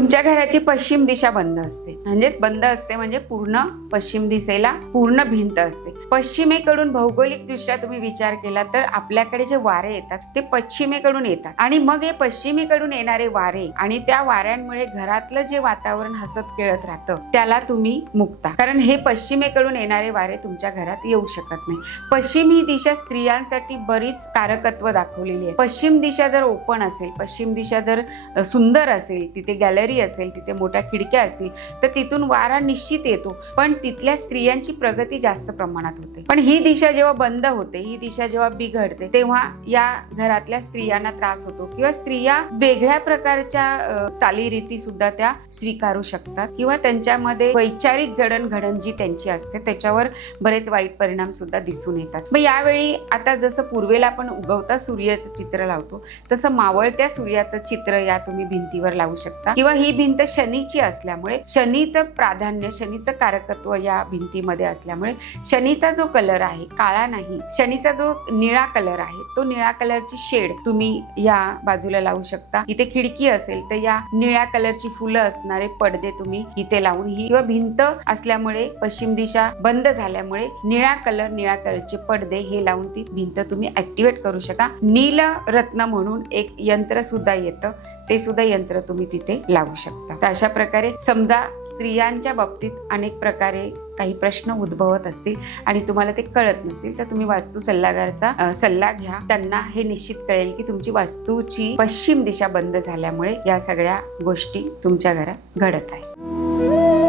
तुमच्या घराची पश्चिम दिशा बंद असते. म्हणजेच बंद असते म्हणजे पूर्ण पश्चिम दिशेला पूर्ण भिंत असते. पश्चिमेकडून भौगोलिक दृष्ट्या तुम्ही विचार केला तर आपल्याकडे जे वारे येतात ते पश्चिमेकडून येतात. आणि मग हे पश्चिमेकडून येणारे वारे आणि त्या वाऱ्यांमुळे घरातलं जे वातावरण हसत खेळत राहतं त्याला तुम्ही मुक्ता. कारण हे पश्चिमेकडून येणारे वारे तुमच्या घरात येऊ शकत नाही. पश्चिम ही दिशा स्त्रियांसाठी बरीच कारकत्व दाखवलेली आहे. पश्चिम दिशा जर ओपन असेल पश्चिम दिशा जर सुंदर असेल तिथे गॅलरी असेल तिथे मोठ्या खिडक्या असतील तर तिथून वारा निश्चित येतो. पण तिथल्या स्त्रियांची प्रगती जास्त प्रमाणात होते. पण ही दिशा जेव्हा बंद होते ही दिशा जेव्हा बिघडते तेव्हा या घरातल्या स्त्रियांना त्रास होतो. किंवा स्त्रिया वेगळ्या प्रकारच्या चालीरीती सुद्धा त्या स्वीकारू शकतात. किंवा त्यांच्यामध्ये वैचारिक जडणघडण जी त्यांची असते त्याच्यावर बरेच वाईट परिणाम सुद्धा दिसून येतात. मग यावेळी आता जसं पूर्वेला आपण उगवता सूर्याचं चित्र लावतो तसं मावळत्या सूर्याचं चित्र या तुम्ही भिंतीवर लावू शकता. किंवा ही भिंत शनीची असल्यामुळे शनीचं प्राधान्य शनीचं कारकत्व या भिंतीमध्ये असल्यामुळे शनीचा जो कलर आहे काळा नाही शनीचा जो निळा कलर आहे तो निळा कलरची शेड तुम्ही या बाजूला लावू शकता. इथे खिडकी असेल तर या निळ्या कलरची फुलं असणारे पडदे तुम्ही इथे लावून ही किंवा भिंत असल्यामुळे पश्चिम दिशा बंद झाल्यामुळे निळा कलर निळ्या कलरचे पडदे हे लावून ती भिंत तुम्ही ऍक्टिव्हेट करू शकता. नील रत्न म्हणून एक यंत्र सुद्धा येतं ते सुद्धा यंत्र तुम्ही तिथे लावू शकता. तर अशा प्रकारे समजा स्त्रियांच्या बाबतीत अनेक प्रकारे काही प्रश्न उद्भवत असतील आणि तुम्हाला ते कळत नसेल तर तुम्ही वास्तू सल्लागारचा सल्ला घ्या. त्यांना हे निश्चित कळेल की तुमची वास्तूची पश्चिम दिशा बंद झाल्यामुळे या सगळ्या गोष्टी तुमच्या घरात घडत आहे